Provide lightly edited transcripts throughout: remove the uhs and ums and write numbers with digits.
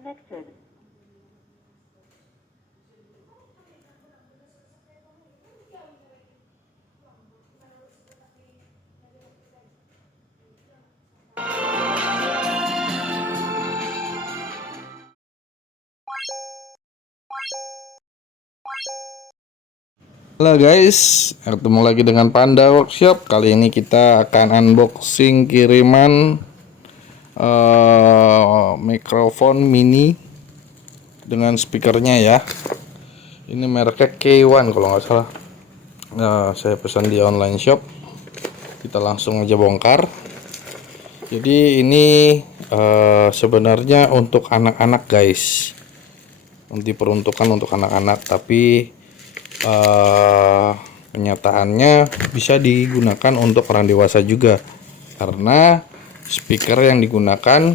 connected. Halo guys, ketemu lagi dengan Panda Workshop. Kali ini kita akan unboxing kiriman mikrofon mini dengan speakernya ya. Ini mereknya K1 kalau nggak salah. Nah, saya pesan di online shop. Kita langsung aja bongkar. Jadi ini sebenarnya untuk anak-anak guys. Diperuntukkan untuk anak-anak, tapi kenyataannya bisa digunakan untuk orang dewasa juga, karena speaker yang digunakan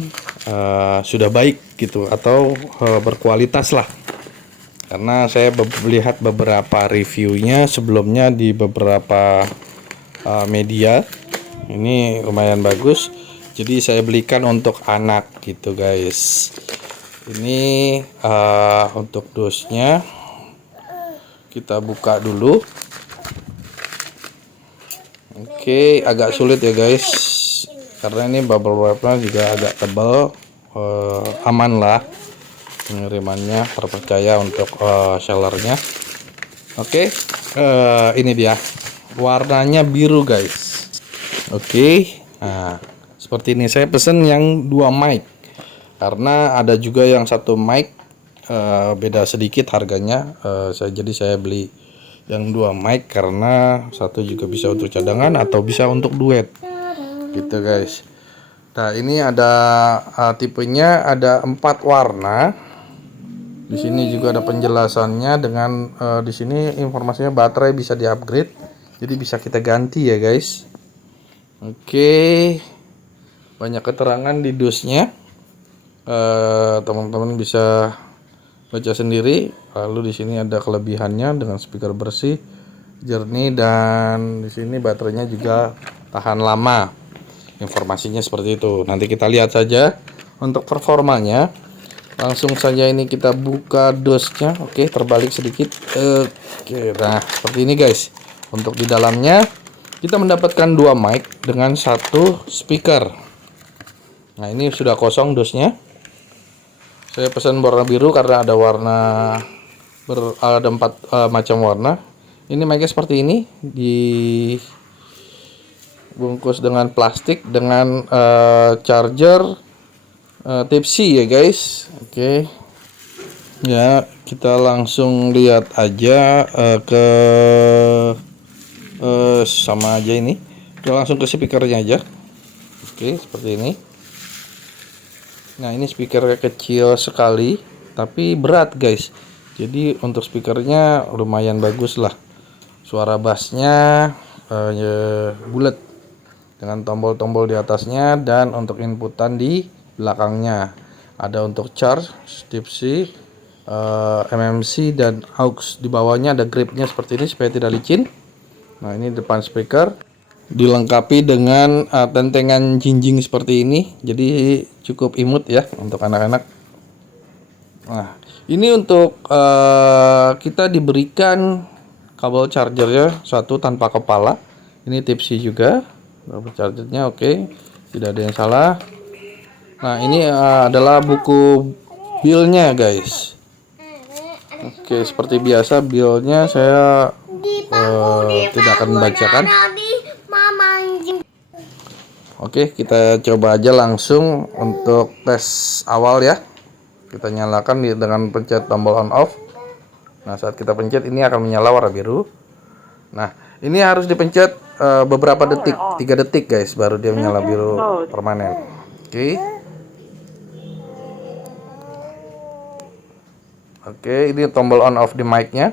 sudah baik gitu, atau berkualitas lah. Karena saya melihat beberapa reviewnya sebelumnya di beberapa media, ini lumayan bagus. Jadi saya belikan untuk anak gitu guys. Ini untuk dosnya kita buka dulu. Oke, agak sulit ya guys, karena ini bubble wrapnya juga agak tebal. Aman lah pengirimannya, terpercaya untuk sellernya. Oke, ini dia warnanya biru guys. Oke, nah seperti ini. Saya pesen yang 2 mic, karena ada juga yang 1 mic, beda sedikit harganya. Jadi saya beli yang 2 mic karena satu juga bisa untuk cadangan atau bisa untuk duet gitu guys. Nah ini ada tipenya, ada 4 warna. Di sini juga ada penjelasannya dengan di sini informasinya baterai bisa di-upgrade, jadi bisa kita ganti ya guys. Oke, banyak keterangan di dosnya. Teman-teman bisa baca sendiri. Lalu di sini ada kelebihannya dengan speaker bersih, jernih, dan di sini baterainya juga tahan lama. Informasinya seperti itu. Nanti kita lihat saja untuk performanya. Langsung saja ini kita buka dosnya. Oke, terbalik sedikit. Oke, nah seperti ini guys. Untuk di dalamnya kita mendapatkan 2 mic dengan 1 speaker. Nah ini sudah kosong dosnya. Saya pesan warna biru karena ada ada 4 macam warna. Ini mic-nya seperti ini, dibungkus dengan plastik dengan charger Type C ya guys. Oke. Ya, kita langsung lihat aja ke sama aja ini. Kita langsung ke speakernya aja. Oke, seperti ini. Nah ini speakernya kecil sekali tapi berat guys. Jadi untuk speakernya lumayan bagus lah. Suara bassnya bulat dengan tombol-tombol di atasnya, dan untuk inputan di belakangnya ada untuk charge, Type C, MMC, dan aux. Di bawahnya ada gripnya seperti ini supaya tidak licin. Nah ini depan speaker dilengkapi dengan tentengan jinjing seperti ini, jadi cukup imut ya untuk anak-anak. Nah ini untuk kita diberikan kabel chargernya 1 tanpa kepala. Ini Type C juga kabel chargernya. Oke, tidak ada yang salah. Nah ini adalah buku billnya guys. Oke, seperti biasa billnya saya tidak akan membacakan. Oke, kita coba aja langsung untuk tes awal ya. Kita nyalakan dengan pencet tombol on off. Nah saat kita pencet ini akan menyala warna biru. Nah ini harus dipencet beberapa detik, 3 detik guys, baru dia menyala biru permanen. Oke, ini tombol on off di mic-nya.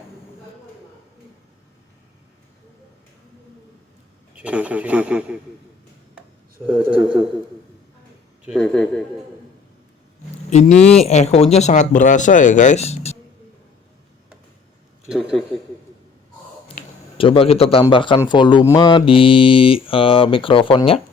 Ini echo-nya sangat berasa ya guys. Coba kita tambahkan volume di mikrofonnya.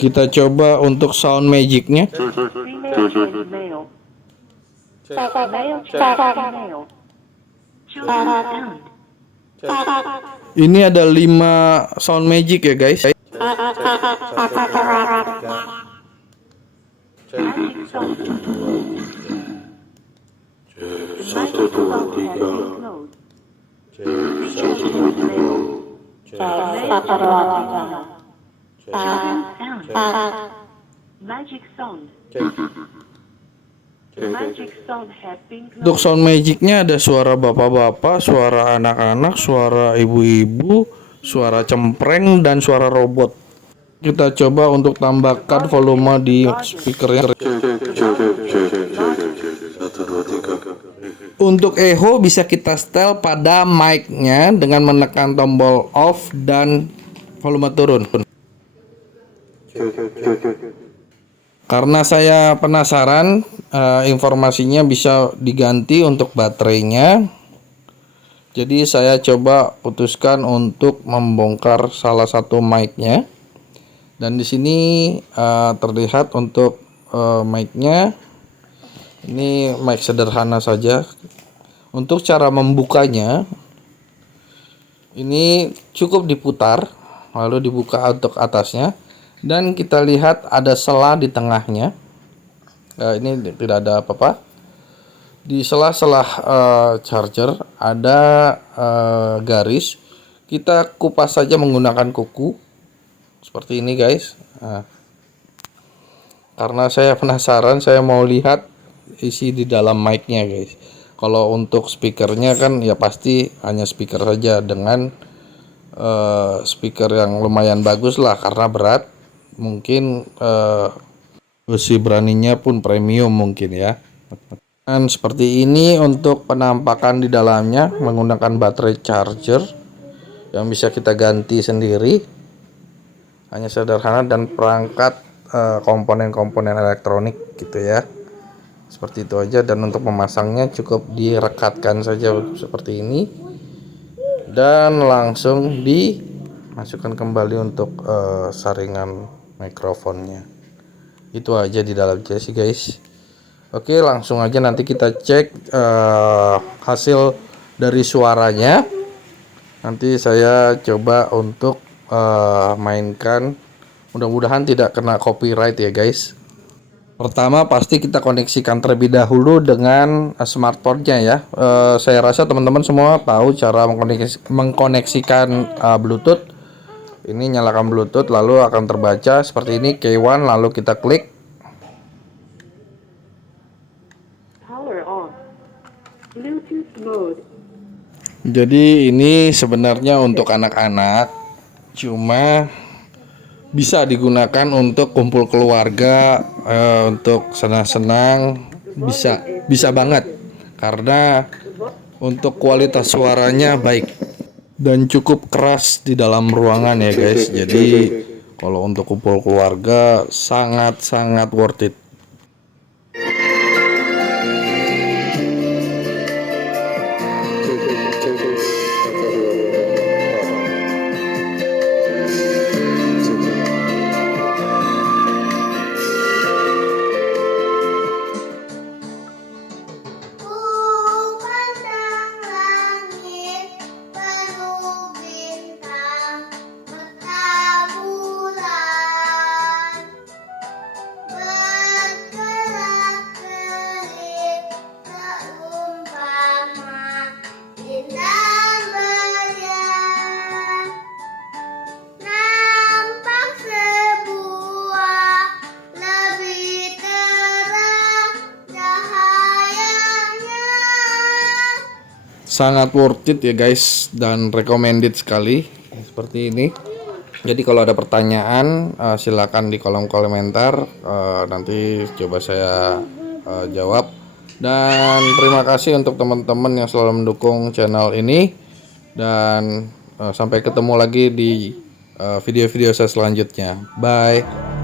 Kita coba untuk sound magicnya. Ini ada 5 sound magic ya guys. Untuk sound magicnya ada suara bapak-bapak, suara anak-anak, suara ibu-ibu, suara cempreng, dan suara robot. Kita coba untuk tambahkan volume di speakernya. Untuk echo bisa kita setel pada mic-nya dengan menekan tombol off dan volume turun. Karena saya penasaran, informasinya bisa diganti untuk baterainya. Jadi saya coba putuskan untuk membongkar salah satu mic-nya. Dan di sini terlihat untuk mic-nya. Ini mic sederhana saja. Untuk cara membukanya, ini cukup diputar, lalu dibuka untuk atasnya, dan kita lihat ada sela di tengahnya. Ini tidak ada apa-apa. Di sela-sela charger ada garis. Kita kupas saja menggunakan kuku seperti ini guys. Karena saya penasaran, saya mau lihat isi di dalam mic-nya guys. Kalau untuk speakernya kan ya pasti hanya speaker saja dengan speaker yang lumayan bagus lah karena berat. Mungkin besi beraninya pun premium mungkin ya. Dan seperti ini untuk penampakan di dalamnya menggunakan baterai charger yang bisa kita ganti sendiri. Hanya sederhana dan perangkat komponen-komponen elektronik gitu ya. Seperti itu aja, dan untuk memasangnya cukup direkatkan saja seperti ini dan langsung dimasukkan kembali untuk saringan mikrofonnya. Itu aja di dalam chassis guys. Oke, langsung aja nanti kita cek hasil dari suaranya. Nanti saya coba untuk mainkan, mudah-mudahan tidak kena copyright ya guys. Pertama pasti kita koneksikan terlebih dahulu dengan smartphone-nya ya. Saya rasa teman-teman semua tahu cara mengkoneksikan Bluetooth. Ini nyalakan Bluetooth lalu akan terbaca seperti ini K1, lalu kita klik. Power on. Bluetooth mode. Jadi ini sebenarnya untuk anak-anak, cuma bisa digunakan untuk kumpul keluarga, untuk senang-senang, bisa banget karena untuk kualitas suaranya baik dan cukup keras di dalam ruangan ya guys. Jadi kalau untuk kumpul keluarga sangat-sangat worth it. Sangat worth it ya guys, dan recommended sekali seperti ini. Jadi kalau ada pertanyaan silakan di kolom komentar, nanti coba saya jawab. Dan terima kasih untuk teman-teman yang selalu mendukung channel ini, dan sampai ketemu lagi di video-video saya selanjutnya. Bye.